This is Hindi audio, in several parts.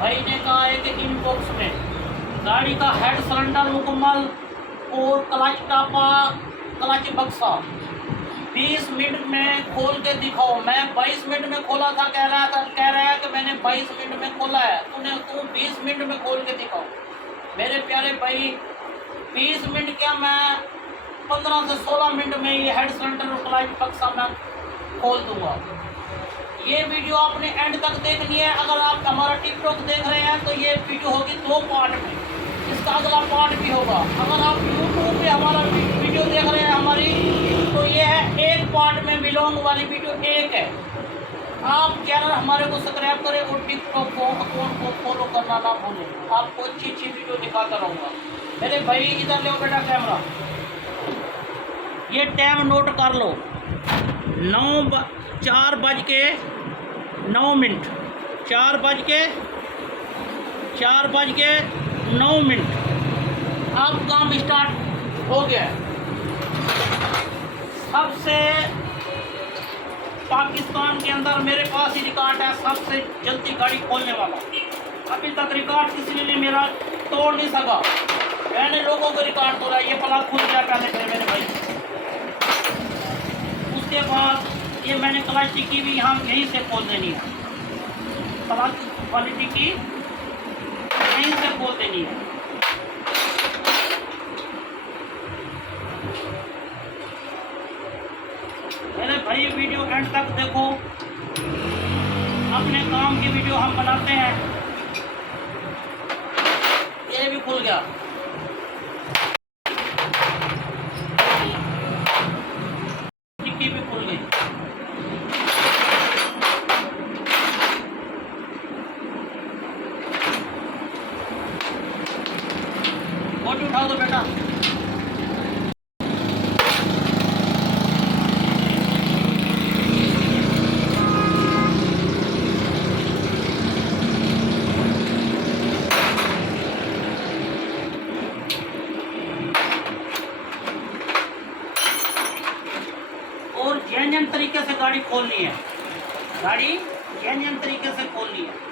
भाई ने कहा है कि इनबॉक्स में गाड़ी का हेड सिलेंडर मुकम्मल और क्लच टापा क्लच बक्सा 20 मिनट में खोल के दिखाओ। मैं 22 मिनट में खोला था, कह रहा है कि मैंने 22 मिनट में खोला है। तू 20 मिनट में खोल के दिखाओ। मेरे प्यारे भाई 20 मिनट क्या, मैं 15 से 16 मिनट में ये हेड सिलेंडर और क्लच बक्सा मैं खोल दूंगा। ये वीडियो आपने एंड तक देखनी है। अगर आप हमारा टिकटॉक देख रहे हैं तो ये वीडियो होगी 2 पार्ट में, इसका अगला पार्ट भी होगा। अगर आप यूट्यूब पे हमारा वीडियो देख रहे हैं हमारी, तो ये है 1 पार्ट में बिलोंग वाली वीडियो 1 है। आप चैनल हमारे को सब्सक्राइब करें और टिकटॉक को अकाउंट को फॉलो करना ना भूलें। आपको अच्छी अच्छी वीडियो दिखाता रहूँगा। मेरे भाई इधर लो बेटा कैमरा, ये टाइम नोट कर लो। 4 बज के 9 मिनट, 4 बज के 9 मिनट। अब काम स्टार्ट हो गया। सबसे पाकिस्तान के अंदर मेरे पास ही रिकॉर्ड है सबसे जल्दी गाड़ी खोलने वाला। अभी तक रिकॉर्ड किसी ने मेरा तोड़ नहीं सका। मैंने लोगों को रिकॉर्ड तोड़ा। ये प्लग खुल गया पहले मेरे भाई। उसके बाद ये मैंने क्लच टिक्की भी यहाँ यहीं से खोल देनी है। क्लच वाली टिक्की यहीं से खोल देनी है। मेरे भाई वीडियो एंड तक देखो। अपने काम की वीडियो हम बनाते हैं। ये भी खुल गया। टिक्की भी खुल गई। फोटो उठा दो बेटा। और जेन्युइन तरीके से गाड़ी खोलनी है। गाड़ी जेन्युइन तरीके से खोलनी है।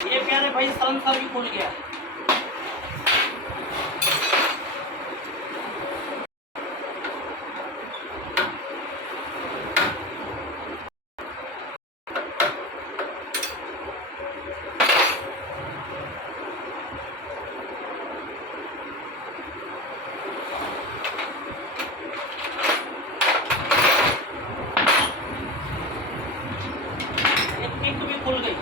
ये प्यारे भाई सिलेंडर भी खुल गया। एक भी खुल गई।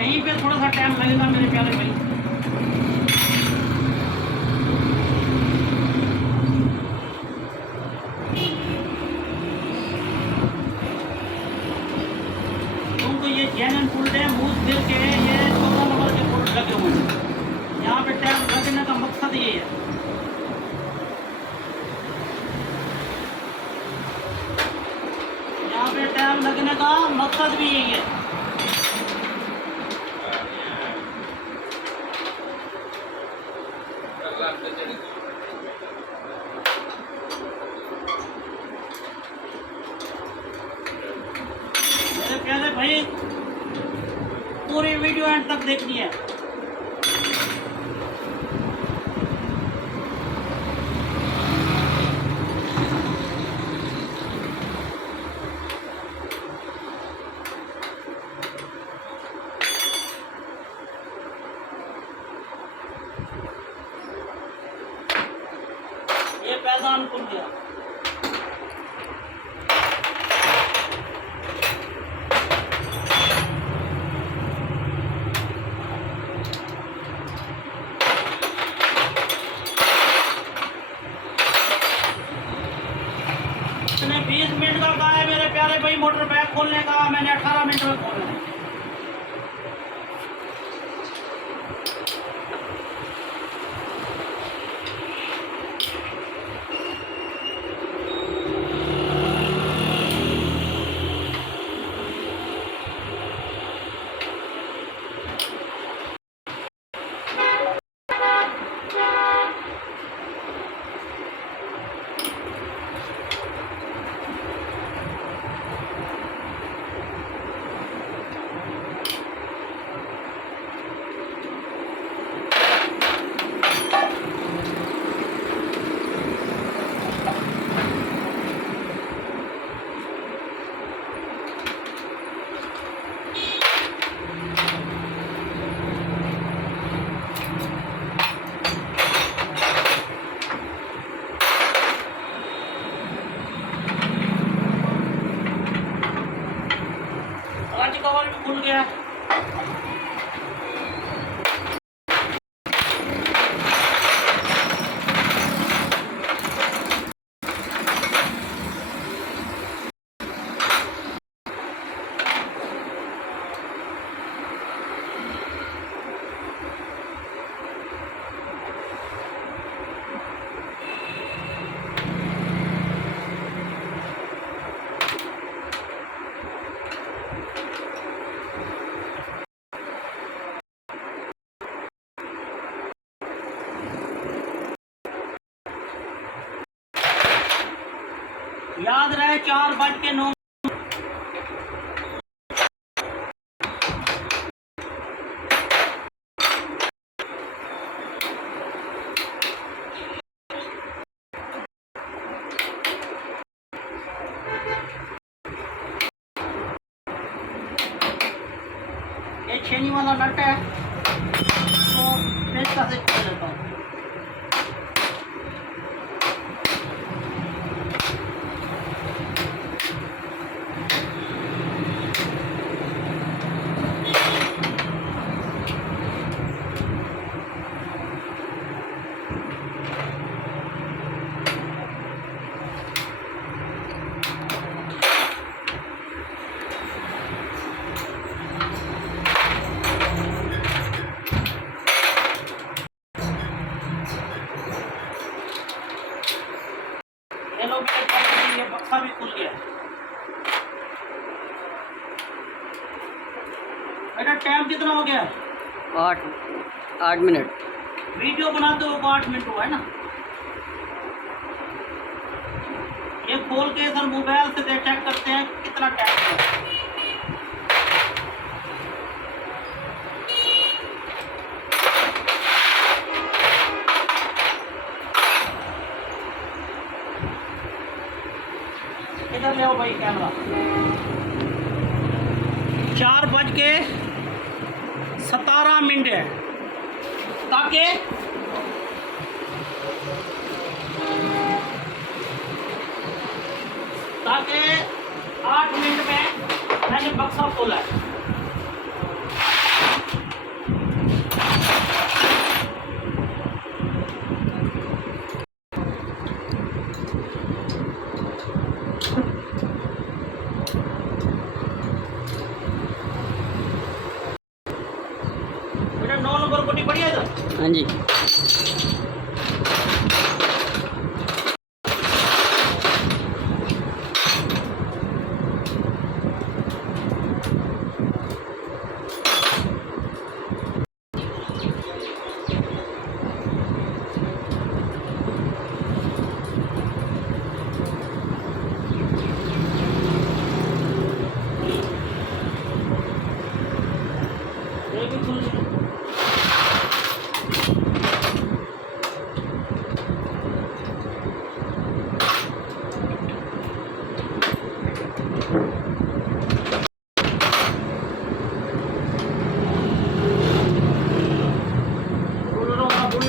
यहीं पे थोड़ा सा टाइम लगेगा मेरे प्यारे भाई। तुमको ये जेन्युइन पुल है मूव फिर के ये 14 नंबर के पुल लगे हुए हैं। यहाँ पे टाइम लगने का मकसद ये है। यहाँ पे टाइम लगने का मकसद भी यही है। पूरी वीडियो एंड तक देखनी है। ये पैदान खुल गया। इसने 20 मिनट का कहा है मेरे प्यारे भाई मोटर बैग खोलने का, मैंने 18 मिनट में खोला है। क्लच कवर भी खुल गया। याद रहे 4:09। ये छेनी वाला नट है, तो पेचकस से खोल लेता हूँ। ये बक्सा भी खुल गया। बेटा टाइम कितना हो गया? 8 मिनट। वीडियो बनाते हो 8 मिनट हुआ है ना। ये खोल के इधर मोबाइल से चेक करते हैं कितना टाइम है। इधर ले आओ भाई कैमरा। 4:17 है, ताकि ताकि 8 मिनट में मैंने बक्सा खोला है। बेटा 9 नंबर कोटी बढ़िया था। हाँ जी। ये भी खुल गया। खुल रहा होगा, खुल।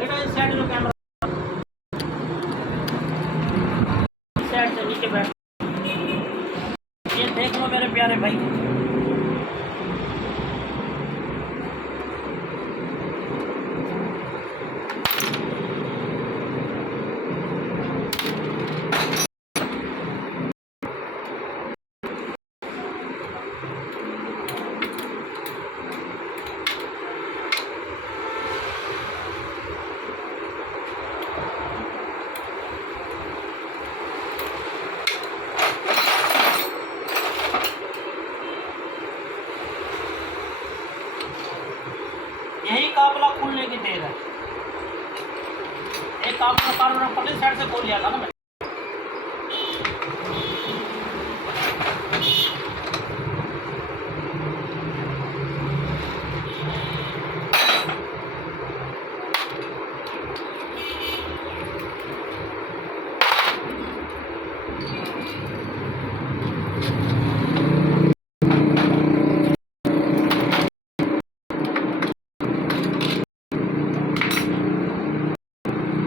बेटा इस साइड में कैमरा, इस साइड से नीचे बैठ। ये देख लो मेरे प्यारे भाई, यही काफला खुलने की देर है। एक काफला कार पटल साइड से खोल लिया था ना मैं।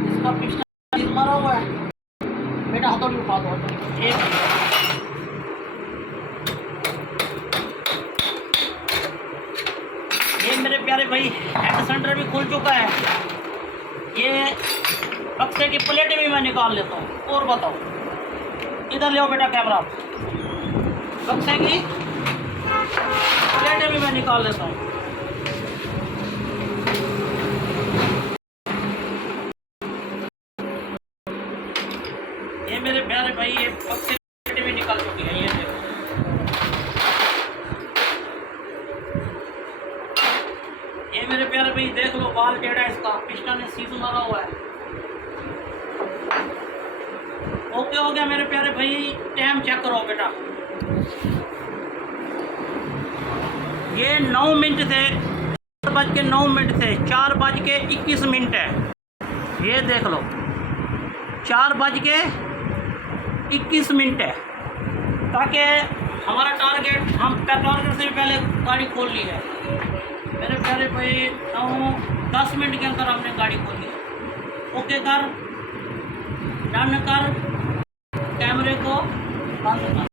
इसका पिस्टन मारा हुआ है बेटा, हथौड़ी उठा दो। एक ये मेरे प्यारे भाई हेड सेंटर भी खुल चुका है। ये बक्से की प्लेटें भी मैं निकाल लेता हूँ। और बताओ, इधर ले आओ बेटा कैमरा, बक्से की प्लेटें भी मैं निकाल लेता हूँ। ये मेरे प्यारे भाई ये बक्से की प्लेटें भी निकाल चुकी है। ये देखो, ये मेरे प्यारे भाई देख लो, बाल टेढ़ा है इसका, पिस्टन ने सीज मारा हुआ है। ओके हो गया मेरे प्यारे भाई, टाइम चेक करो बेटा। ये 9 मिनट थे, 4:09 थे, 4:21 है। ये देख लो 4:21 है। ताकि हमारा टारगेट, हम टारगेट से भी पहले गाड़ी खोल ली है मेरे प्यारे भाई। 9-10 मिनट के अंदर हमने गाड़ी खोली है। ओके कर, डन कर, कैमरे को बंद कर।